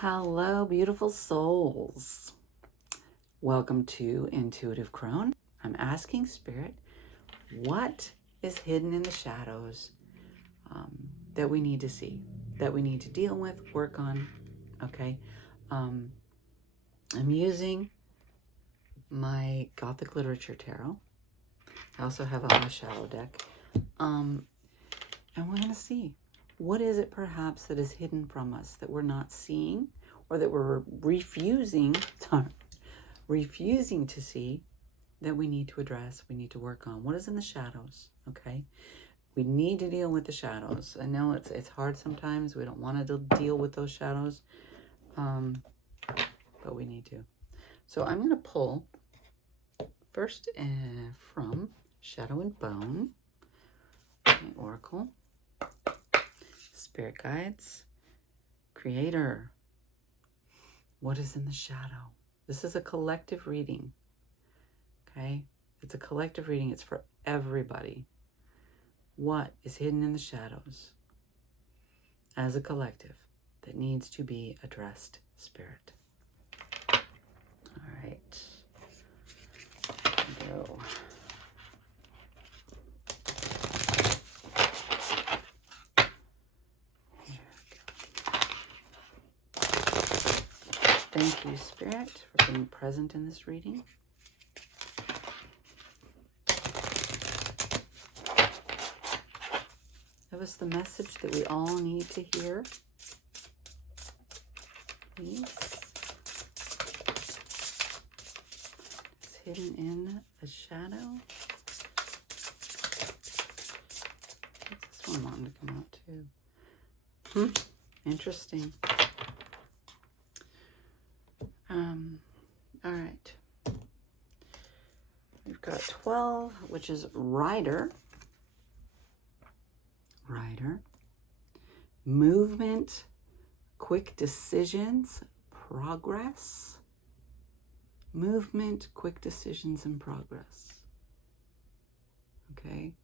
Hello, beautiful souls. Welcome to Intuitive Crone. I'm asking Spirit, what is hidden in the shadows that we need to see, that we need to deal with, work on? Okay. I'm using my Gothic Literature Tarot. I also have it on the shadow deck. And we're going to see, what is it perhaps that is hidden from us that we're not seeing, or that we're refusing to see, that we need to address, we need to work on? What is in the shadows? Okay. We need to deal with the shadows. I know it's hard sometimes. We don't want to deal with those shadows. But we need to. So I'm going to pull first from Shadow and Bone, my Oracle, Spirit Guides, Creator. What is in the shadow? This is a collective reading. Okay? It's a collective reading. It's for everybody. What is hidden in the shadows as a collective that needs to be addressed, Spirit? All right. Here we go. Thank you, Spirit, for being present in this reading. Give us the message that we all need to hear, please. It's hidden in the shadow. What's this one wanting to come out too? Interesting. All right. We've got 12, which is Rider. Movement, quick decisions, progress. Movement, quick decisions, and progress. Okay.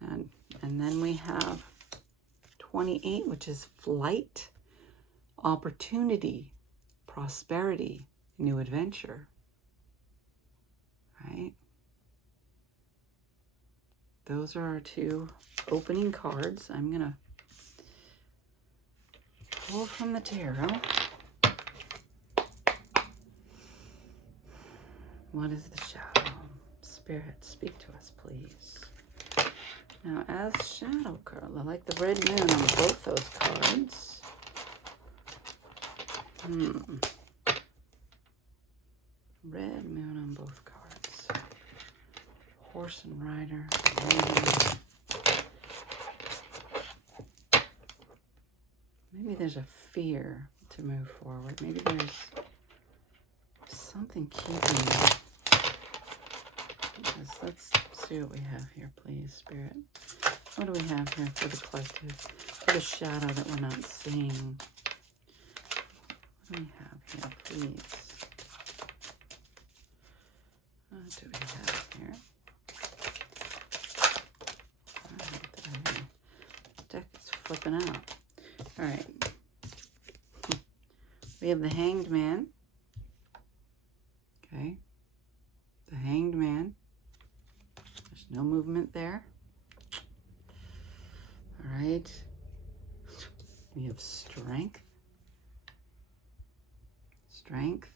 And then we have 28, which is flight, opportunity, prosperity, new adventure. Right? Those are our two opening cards. I'm going to pull from the tarot. What is the shadow? Spirit, speak to us, please. Now, as shadow card, I like the red moon on both those cards. Red moon on both cards. Horse and rider. Maybe there's a fear to move forward. Maybe there's something keeping you. Let's see what we have here, please, Spirit. What do we have here for the collective? For the shadow that we're not seeing. What do we have here, please? What do we have here? The deck is flipping out. All right. We have the Hanged Man. Okay. The Hanged Man. There's no movement there. All right. We have Strength. Strength.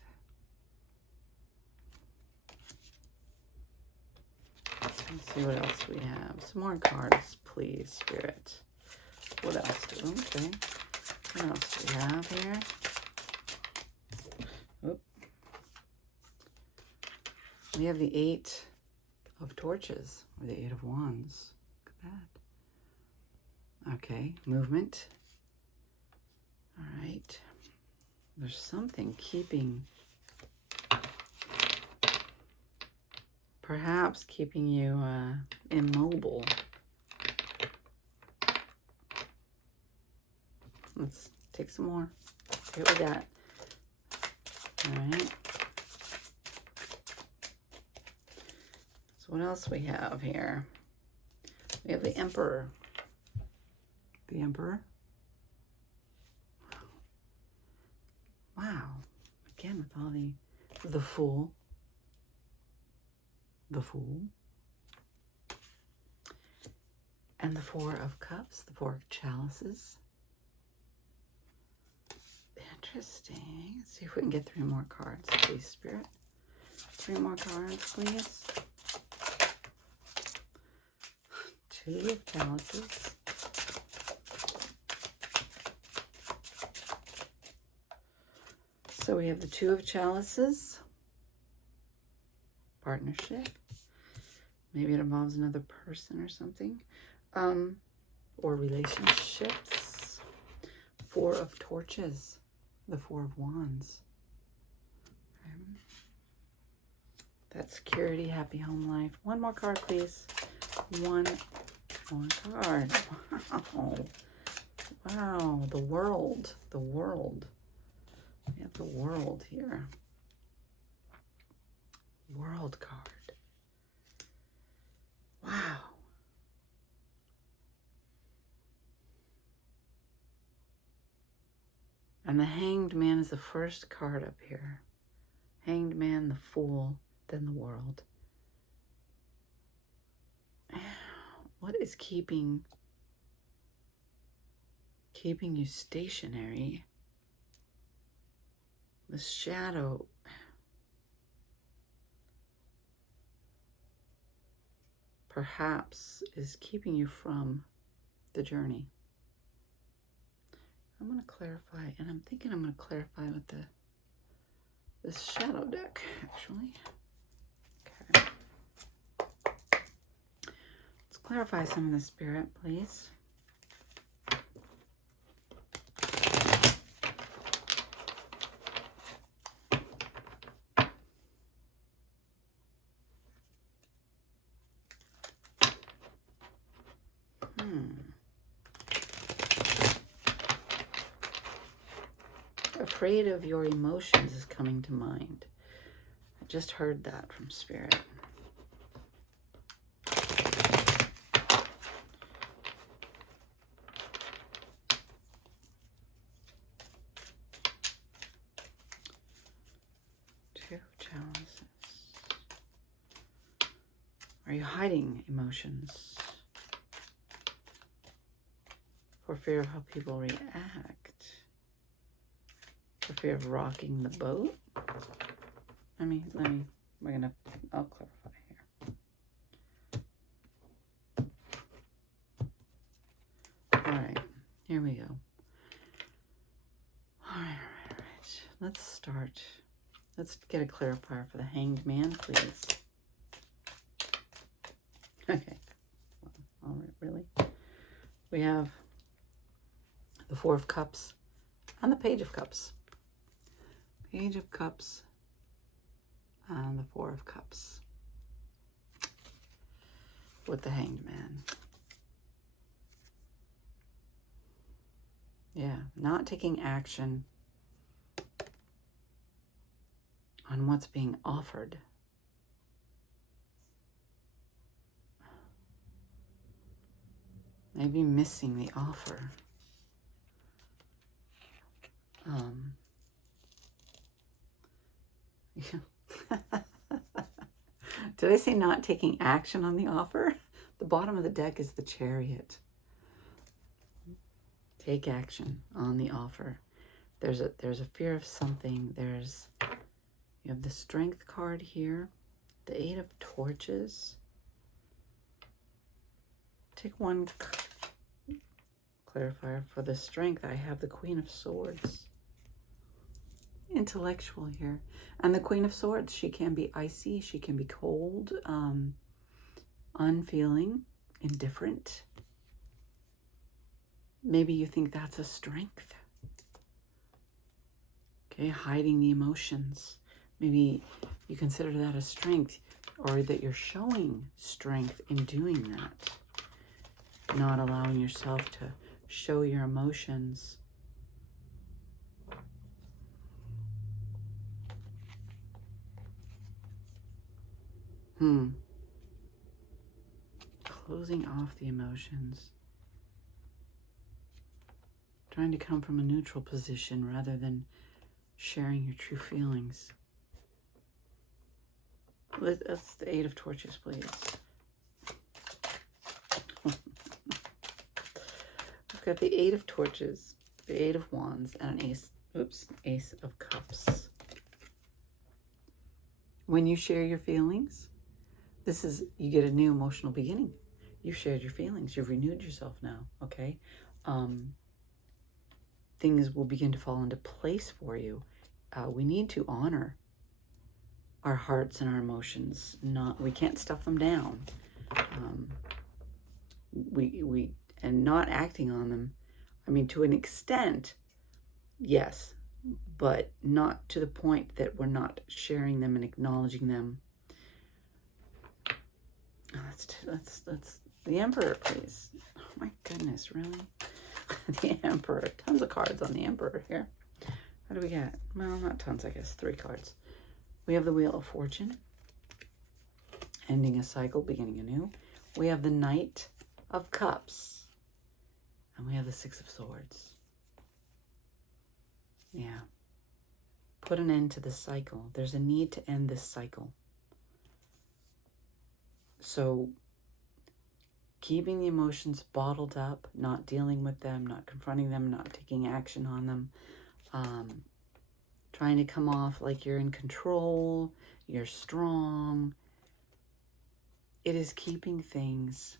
Let's see what else we have. Some more cards, please, Spirit. What else do we? Okay. What else do we have here? Oop. We have the 8 of Torches, or the 8 of Wands. Look at that. Okay, movement. All right. There's something keeping, perhaps keeping you immobile. Let's take some more. See what we got. All right. So what else we have here? We have the Emperor. The Emperor. with all the Fool. The Fool. And the Four of Cups, the Four of Chalices. Interesting. Let's see if we can get 3 more cards, please, Spirit. 3 more cards, please. 2 of Chalices. So we have the 2 of Chalices. Partnership. Maybe it involves another person or something. Or relationships. 4 of Torches. The 4 of Wands. That's security, happy home life. 1 more card, please. 1 more card. Wow. Wow. The World. The World. We have the World here. World card. Wow. And the Hanged Man is the first card up here. Hanged Man, the Fool, then the World. What is keeping you stationary? The Shadow. Perhaps is keeping you from the journey. I'm going to clarify, and I'm thinking I'm going to clarify with this shadow deck, actually. Okay. Let's clarify some of the Spirit, please. Afraid of your emotions is coming to mind. I just heard that from Spirit. Two Chalices. Are you hiding emotions for fear of how people react? For fear of rocking the boat? I'll clarify here. All right, here we go. All right. Let's start. Let's get a clarifier for the Hanged Man, please. Okay. All right, really? We have the 4 of Cups and the Page of Cups. Page of Cups and the 4 of Cups with the Hanged Man. Yeah, not taking action on what's being offered. Maybe missing the offer. Did I say not taking action on the offer? The bottom of the deck is the Chariot. Take action on the offer. There's a fear of something. You have the Strength card here, the 8 of Torches. Take one clarifier for the Strength. I have the Queen of Swords. Intellectual here. And the Queen of Swords, she can be icy, she can be cold, unfeeling, indifferent. Maybe you think that's a strength. Okay, hiding the emotions. Maybe you consider that a strength, or that you're showing strength in doing that. Not allowing yourself to show your emotions. Closing off the emotions. Trying to come from a neutral position rather than sharing your true feelings. That's the Eight of Torches, please. I've got the Eight of Torches, the Eight of Wands, and an Ace of Cups. When you share your feelings, you get a new emotional beginning. You've shared your feelings. You've renewed yourself now, okay? Things will begin to fall into place for you. We need to honor our hearts and our emotions. We can't stuff them down. And not acting on them. I mean, to an extent, yes, but not to the point that we're not sharing them and acknowledging them. That's the Emperor, please. Oh my goodness, really? The Emperor. Tons of cards on the Emperor here. What do we get? Well, not tons, I guess. 3 cards. We have the Wheel of Fortune. Ending a cycle, beginning anew. We have the Knight of Cups. And we have the Six of Swords. Yeah. Put an end to the cycle. There's a need to end this cycle. So keeping the emotions bottled up, not dealing with them, not confronting them, not taking action on them, trying to come off like you're in control, you're strong. It is keeping things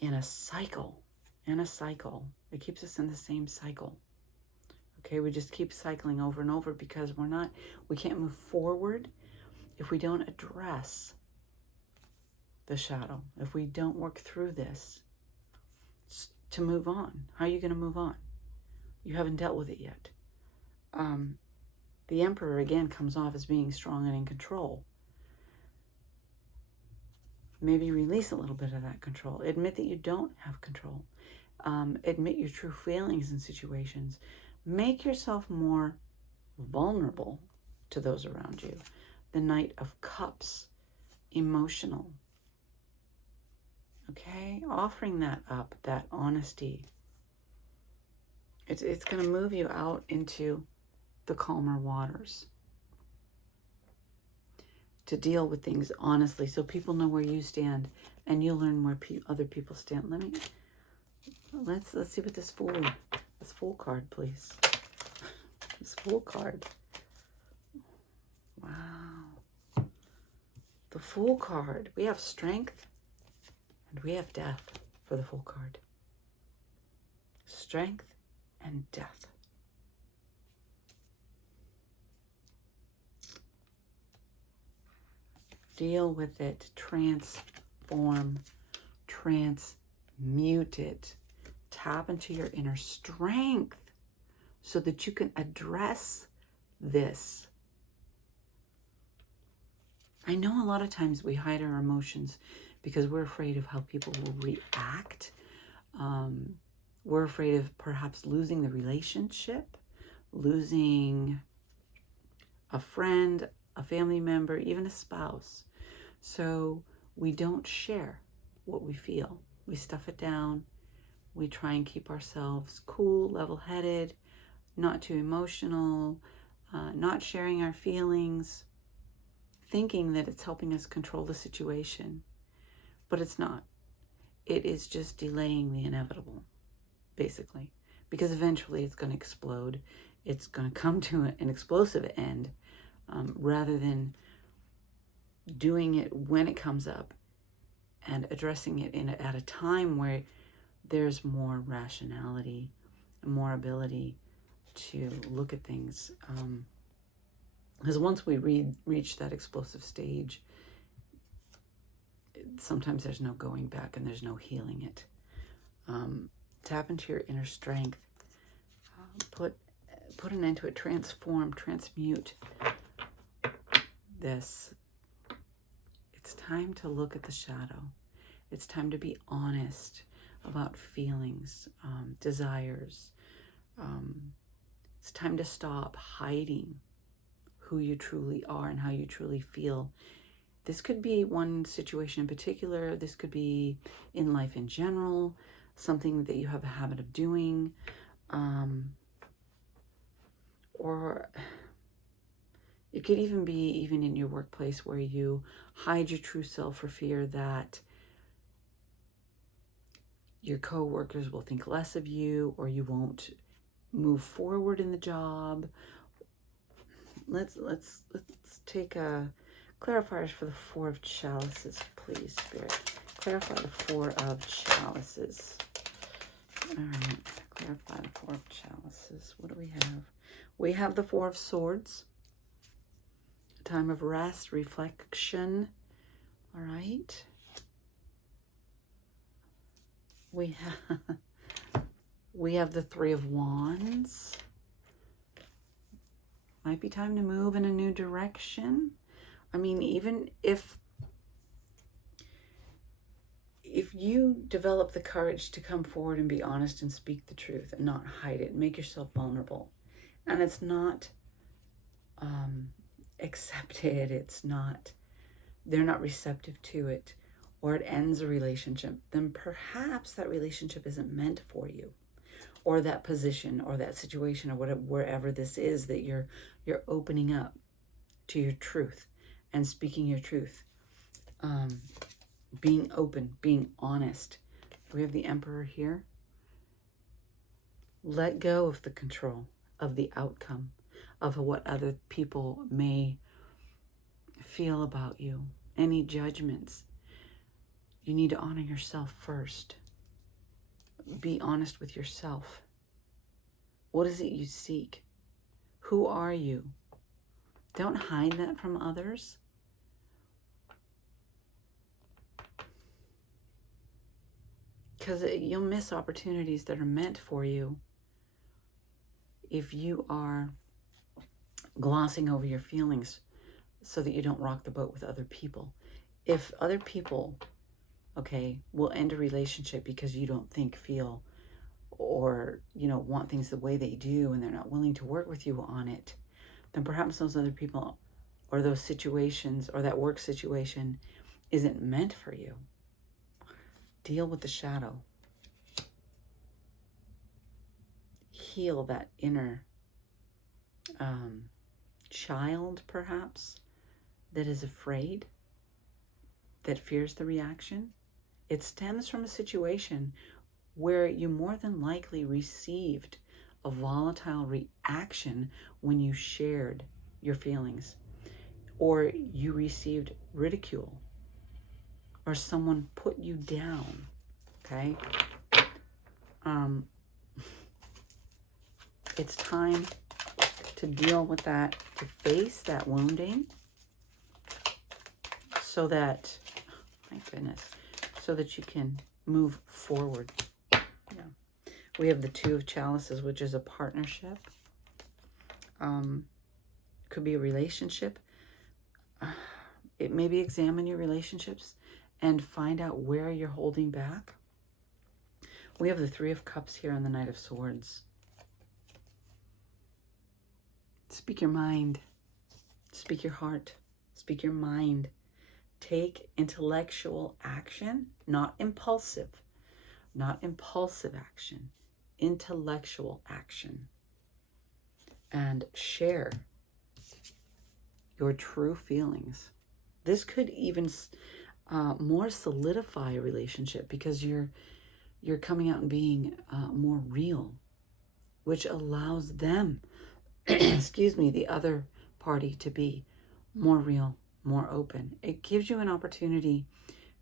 in a cycle. It keeps us in the same cycle. Okay, we just keep cycling over and over because we can't move forward if we don't address the shadow, if we don't work through this to move on. How are you going to move on? You haven't dealt with it yet. The Emperor, again, comes off as being strong and in control. Maybe release a little bit of that control. Admit that you don't have control. Admit your true feelings in situations. Make yourself more vulnerable to those around you. The Knight of Cups, emotional. Okay, offering that up, that honesty. It's going to move you out into the calmer waters to deal with things honestly, so people know where you stand, and you'll learn where other people stand. Let's see what this Fool card, please. This Fool card. Wow. The Fool card. We have strength and we have death for the Fool card. Strength and death. Deal with it. Transform. Transmute it. Tap into your inner strength so that you can address this. I know a lot of times we hide our emotions because we're afraid of how people will react. We're afraid of perhaps losing the relationship, losing a friend, a family member, even a spouse. So we don't share what we feel. We stuff it down. We try and keep ourselves cool, level-headed, not too emotional, not sharing our feelings, thinking that it's helping us control the situation. But it's not. It is just delaying the inevitable, basically, because eventually it's going to explode. It's going to come to an explosive end, rather than doing it when it comes up and addressing it at a time where there's more rationality, more ability to look at things. Because once we reach that explosive stage, sometimes there's no going back and there's no healing it. Tap into your inner strength. Put an end to it. Transform, transmute this. It's time to look at the shadow. It's time to be honest about feelings, desires. It's time to stop hiding who you truly are and how you truly feel. This could be one situation in particular. This could be in life in general, something that you have a habit of doing. It could even be even in your workplace where you hide your true self for fear that your coworkers will think less of you, or you won't move forward in the job. Let's take a clarifiers for the Four of Chalices, please, Spirit. Clarify the Four of Chalices. All right, clarify the Four of Chalices. What do we have? We have the Four of Swords. A time of rest, reflection. All right. We have the Three of Wands. Might be time to move in a new direction. I mean, even if you develop the courage to come forward and be honest and speak the truth and not hide it, make yourself vulnerable, and it's not accepted, it's not, they're not receptive to it, or it ends a relationship, then perhaps that relationship isn't meant for you, or that position or that situation or whatever, wherever this is that you're opening up to your truth and speaking your truth. Being open, being honest. We have the Emperor here. Let go of the control of the outcome of what other people may feel about you. Any judgments. You need to honor yourself first. Be honest with yourself. What is it you seek? Who are you? Don't hide that from others. Because you'll miss opportunities that are meant for you if you are glossing over your feelings so that you don't rock the boat with other people. If other people, okay, will end a relationship because you don't think, feel, or, want things the way they do, and they're not willing to work with you on it, then perhaps those other people or those situations or that work situation isn't meant for you. Deal with the shadow. Heal that inner child, perhaps, that is afraid, that fears the reaction. It stems from a situation where you more than likely received a volatile reaction when you shared your feelings, or you received ridicule, or someone put you down, okay? It's time to deal with that, to face that wounding, so that, my goodness, so that you can move forward. Yeah. We have the Two of Chalices, which is a partnership. Could be a relationship. It maybe examine your relationships and find out where you're holding back. We have the Three of Cups here on the Knight of Swords. Speak your mind. Speak your heart. Speak your mind. Take intellectual action, not impulsive. Not impulsive action. Intellectual action. And share your true feelings. This could even more solidify a relationship, because you're coming out and being more real, which allows them, excuse me, the other party to be more real, more open. It gives you an opportunity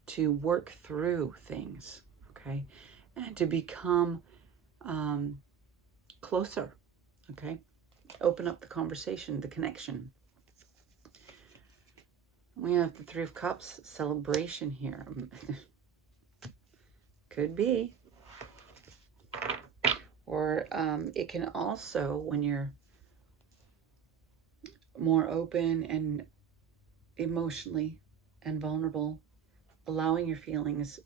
to work through things, okay, and to become closer, okay? Open up the conversation, the connection. We have the Three of Cups, celebration here. Could be. Or it can also, when you're more open and emotionally and vulnerable, allowing your feelings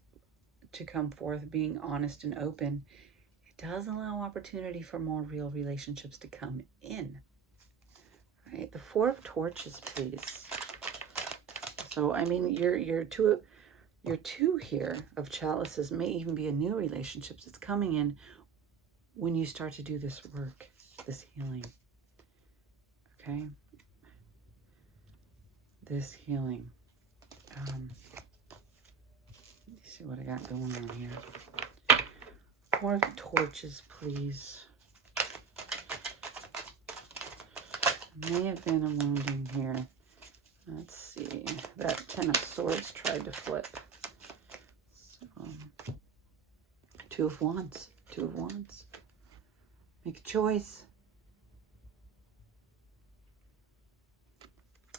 to come forth, being honest and open, it does allow opportunity for more real relationships to come in. All right, the Four of Torches, please. So, I mean, your two here of Chalices may even be a new relationship that's coming in when you start to do this work, this healing. Okay? this healing. Let me see what I got going on here. More torches, please. May have been a wounding here. Let's see. That Ten of Swords tried to flip. So, Two of Wands. Two of Wands. Make a choice.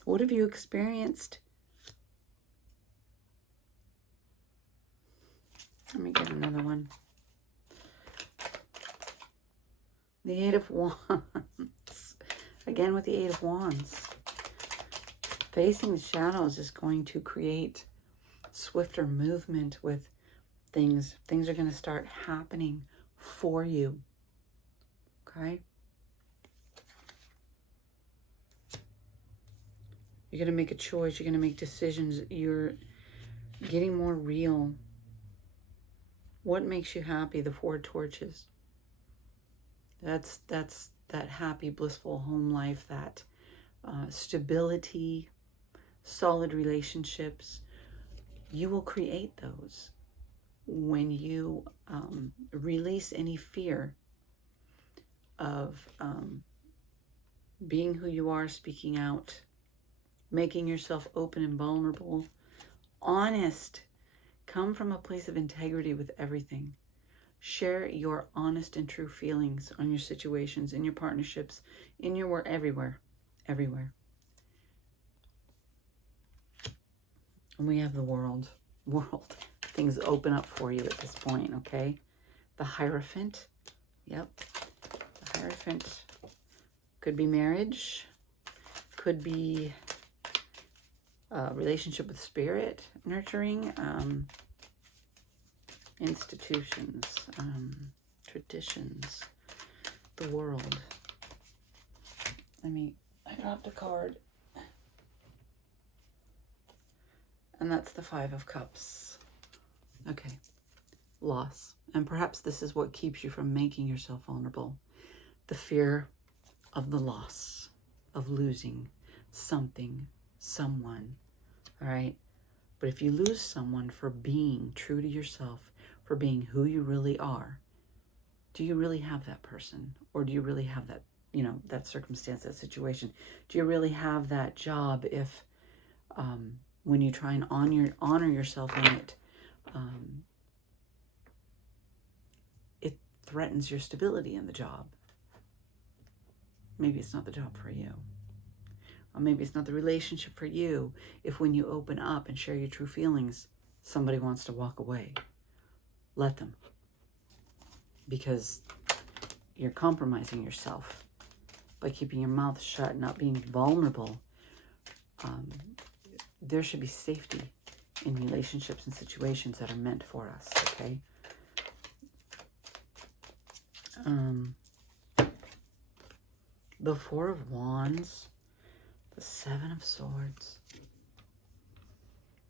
What have you experienced? Let me get another one. The Eight of Wands. Again with the Eight of Wands. Facing the shadows is going to create swifter movement with things. Things are going to start happening for you. Okay? You're going to make a choice. You're going to make decisions. You're getting more real. What makes you happy? The Four Torches. That's that happy, blissful home life, that stability, solid relationships. You will create those when you release any fear of being who you are, speaking out, making yourself open and vulnerable, honest. Come from a place of integrity with everything. Share your honest and true feelings on your situations, in your partnerships, in your work, everywhere, everywhere. And we have the world. Things open up for you at this point, okay? The Hierophant. Yep. The Hierophant could be marriage. Could be a relationship with spirit, nurturing, institutions, traditions, the world. I dropped a card. And that's the Five of Cups. Okay. Loss. And perhaps this is what keeps you from making yourself vulnerable. The fear of the loss, of losing something, someone. All right? But if you lose someone for being true to yourself, for being who you really are, do you really have that person? Or do you really have that, that circumstance, that situation? Do you really have that job if when you try and honor yourself in it, it threatens your stability in the job? Maybe it's not the job for you. Or maybe it's not the relationship for you if when you open up and share your true feelings, somebody wants to walk away. Let them. Because you're compromising yourself by keeping your mouth shut, not being vulnerable. There should be safety in relationships and situations that are meant for us, okay? The Four of Wands, the Seven of Swords.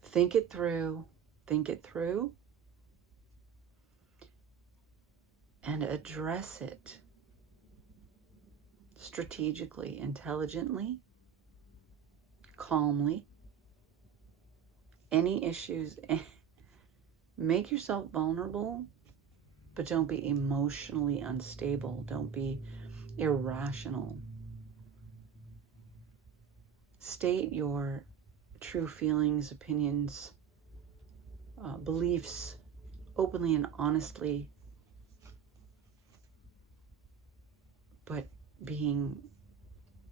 Think it through. Think it through. And address it strategically, intelligently, calmly. Any issues, make yourself vulnerable, but don't be emotionally unstable. Don't be irrational. State your true feelings, opinions, beliefs openly and honestly, but being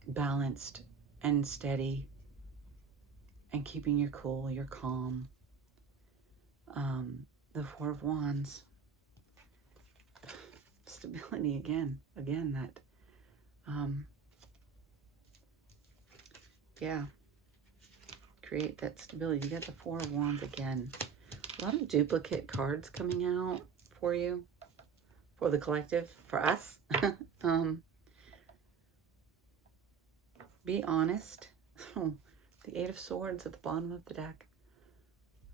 balanced and steady and keeping your cool, your calm. The Four of Wands. Stability again. Again, that, yeah. Create that stability. You got the Four of Wands again. A lot of duplicate cards coming out for you. For the collective. For us. Be honest. The Eight of Swords at the bottom of the deck.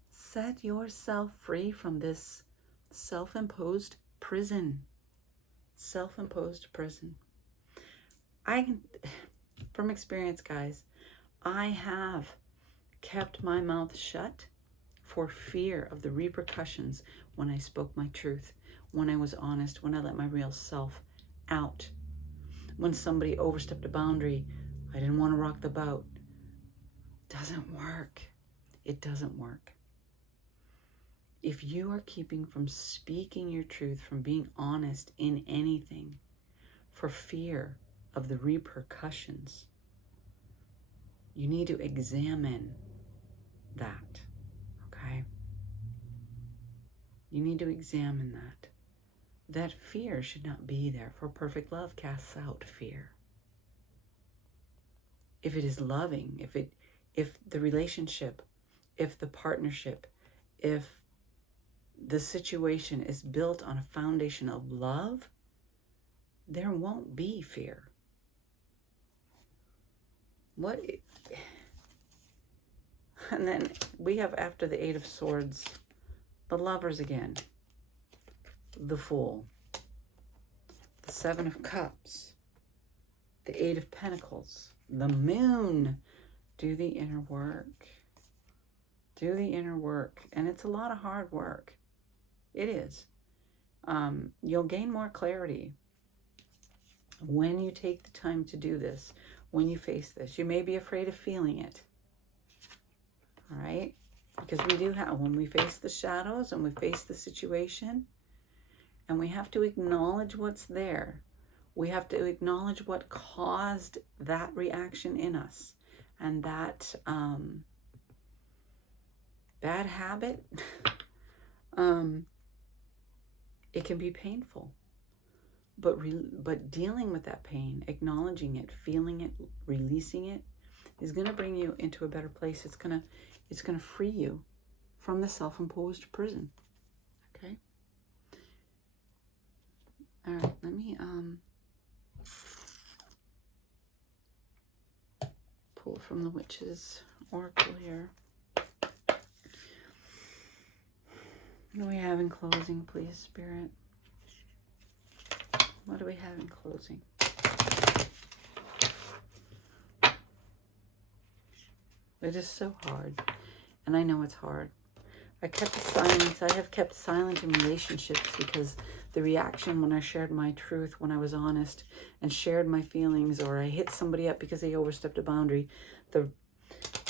Set yourself free from this self-imposed prison. Self-imposed prison. From experience, guys, I have kept my mouth shut for fear of the repercussions when I spoke my truth, when I was honest, when I let my real self out. When somebody overstepped a boundary, I didn't want to rock the boat. Doesn't work. It doesn't work. If you are keeping from speaking your truth, from being honest in anything, for fear of the repercussions, you need to examine that, okay? You need to examine that. That fear should not be there, for perfect love casts out fear. If it is loving, if the relationship, if the partnership, if the situation is built on a foundation of love, there won't be fear. And then we have, after the Eight of Swords, the Lovers again, the Fool, the Seven of Cups, the Eight of Pentacles, the Moon. Do the inner work. Do the inner work. And it's a lot of hard work. It is. You'll gain more clarity when you take the time to do this, when you face this. You may be afraid of feeling it. All right? Because we do have, when we face the shadows and we face the situation, and we have to acknowledge what's there. We have to acknowledge what caused that reaction in us. And that bad habit, it can be painful. But dealing with that pain, acknowledging it, feeling it, releasing it, is going to bring you into a better place. It's going to free you from the self-imposed prison. Okay? All right, let me pull from the Witch's Oracle here. What do we have in closing, please, Spirit? What do we have in closing? It is so hard, and I know it's hard. I kept silence. I have kept silent in relationships because the reaction when I shared my truth, when I was honest and shared my feelings, or I hit somebody up because they overstepped a boundary, the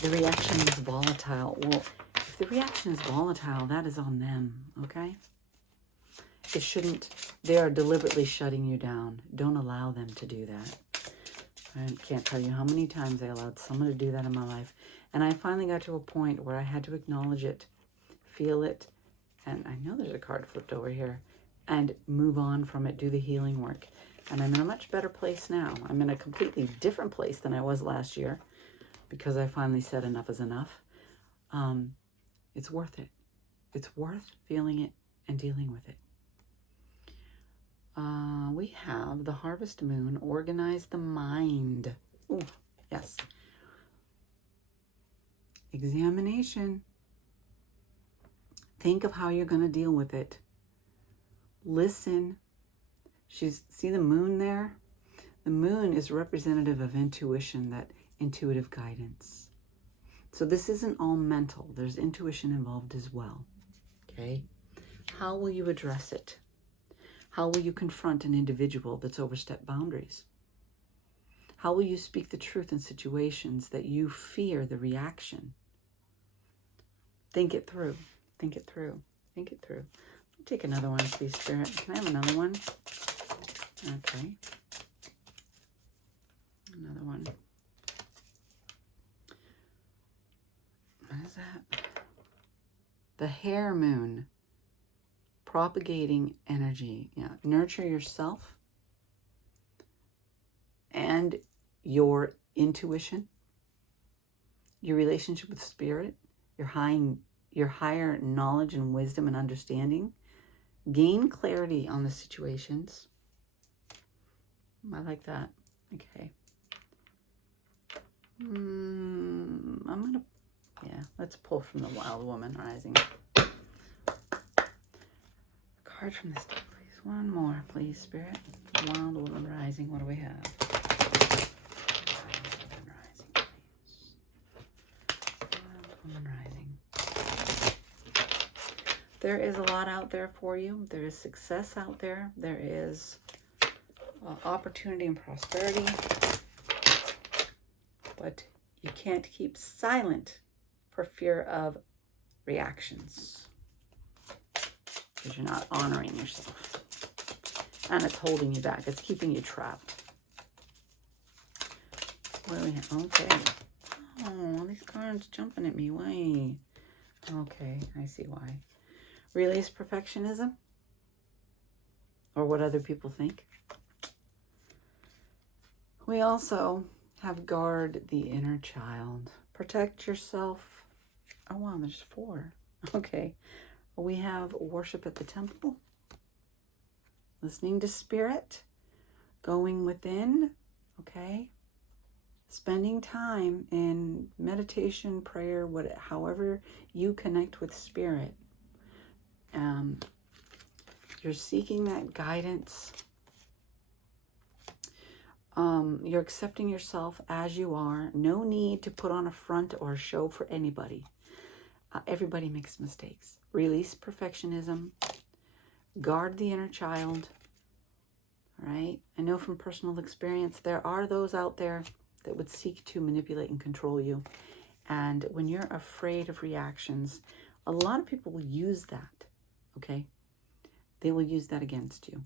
reaction was volatile. Well, if the reaction is volatile, that is on them, okay? It shouldn't. They are deliberately shutting you down. Don't allow them to do that. I can't tell you how many times I allowed someone to do that in my life. And I finally got to a point where I had to acknowledge it, feel it, and I know there's a card flipped over here, and move on from it, do the healing work. And I'm in a much better place now. I'm in a completely different place than I was last year because I finally said enough is enough. It's worth it. It's worth feeling it and dealing with it. We have the Harvest Moon, organize the mind. Ooh, yes. Examination. Think of how you're going to deal with it. Listen. See the moon there? The moon is representative of intuition, that intuitive guidance. So this isn't all mental. There's intuition involved as well. Okay? How will you address it? How will you confront an individual that's overstepped boundaries? How will you speak the truth in situations that you fear the reaction? Think it through. Think it through. Think it through. Take another one, please, Spirit. Can I have another one? Okay. Another one. What is that? The Hare Moon. Propagating energy. Yeah. Nurture yourself and your intuition, your relationship with spirit, your higher knowledge and wisdom and understanding. Gain clarity on the situations. I like that. Okay. Let's pull from the Wild Woman Rising. Card from this deck, please. One more, please, Spirit. Wild Woman Rising. What do we have? Wild Woman Rising, please. Wild There is a lot out there for you. There is success out there. There is opportunity and prosperity. But you can't keep silent for fear of reactions, because you're not honoring yourself. And it's holding you back. It's keeping you trapped. What do we have? Okay. Oh, these cards jumping at me. Why? Okay, I see why. Release perfectionism, or what other people think. We also have guard the inner child. Protect yourself. Oh, wow, there's 4. Okay. We have worship at the temple. Listening to spirit. Going within. Okay. Spending time in meditation, prayer, however you connect with spirit. You're seeking that guidance. You're accepting yourself as you are. No need to put on a front or a show for anybody. Everybody makes mistakes. Release perfectionism. Guard the inner child. All right? I know from personal experience, there are those out there that would seek to manipulate and control you. And when you're afraid of reactions, a lot of people will use that, okay? They will use that against you.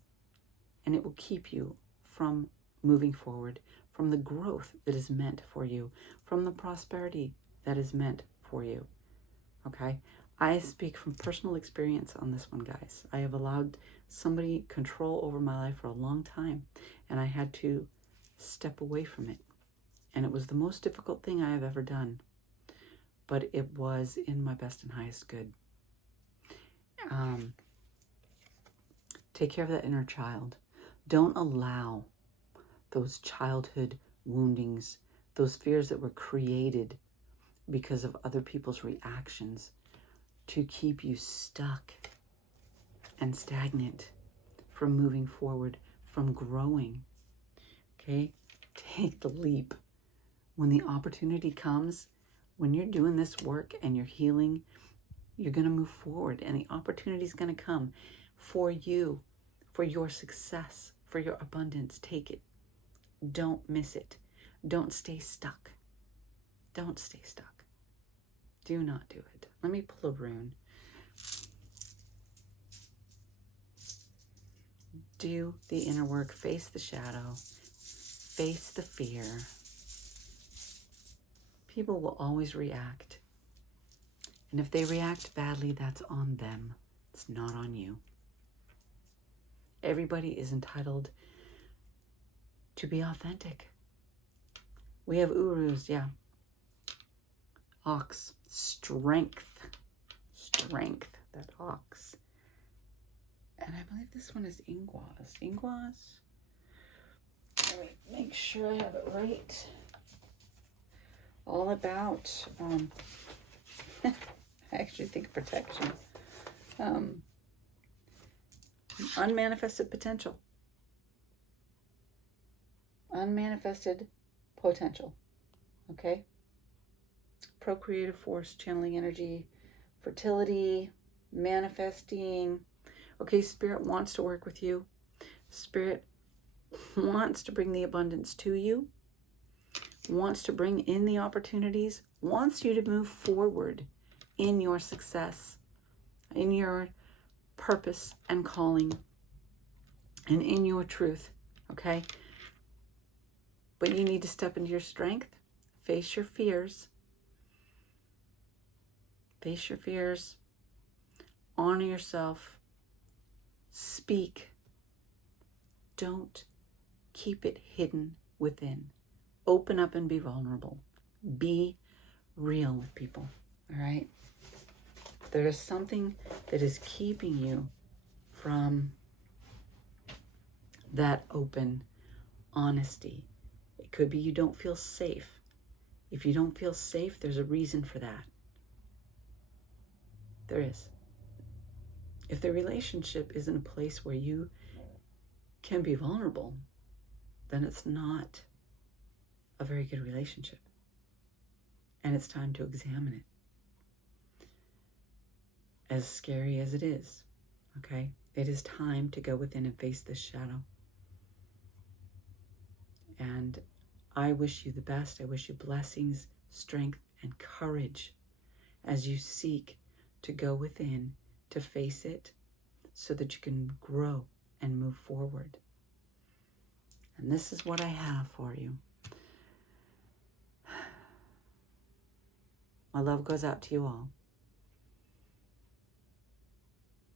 And it will keep you from moving forward, from the growth that is meant for you, from the prosperity that is meant for you, okay? I speak from personal experience on this one, guys. I have allowed somebody control over my life for a long time, and I had to step away from it. And it was the most difficult thing I have ever done, but it was in my best and highest good. Take care of that inner child. Don't allow those childhood woundings, those fears that were created because of other people's reactions, to keep you stuck and stagnant from moving forward, from growing. Okay? Take the leap. When the opportunity comes, when you're doing this work and you're healing, you're going to move forward, and the opportunity is going to come for you, for your success, for your abundance. Take it. Don't miss it. Don't stay stuck. Don't stay stuck. Do not do it. Let me pull a rune. Do the inner work. Face the shadow. Face the fear. People will always react. And if they react badly, that's on them. It's not on you. Everybody is entitled to be authentic. We have urus, yeah. Ox, strength. Strength, that ox. And I believe this one is Ingwas. Ingwas? Let me make sure I have it right. All about, I actually think protection. Unmanifested potential. Unmanifested potential. Okay? Procreative force, channeling energy, fertility, manifesting. Okay, Spirit wants to work with you. Spirit wants to bring the abundance to you, wants to bring in the opportunities, wants you to move forward in your success, in your purpose and calling, and in your truth, okay? But you need to step into your strength, face your fears, honor yourself, speak. Don't keep it hidden within. Open up and be vulnerable. Be real with people, all right? There is something that is keeping you from that open honesty. It could be you don't feel safe. If you don't feel safe, there's a reason for that. There is. If the relationship is in a place where you can be vulnerable, then it's not a very good relationship. And it's time to examine it. as scary as it is, okay? It is time to go within and face this shadow. And I wish you the best. I wish you blessings, strength, and courage as you seek to go within, to face it, so that you can grow and move forward. And this is what I have for you. My love goes out to you all.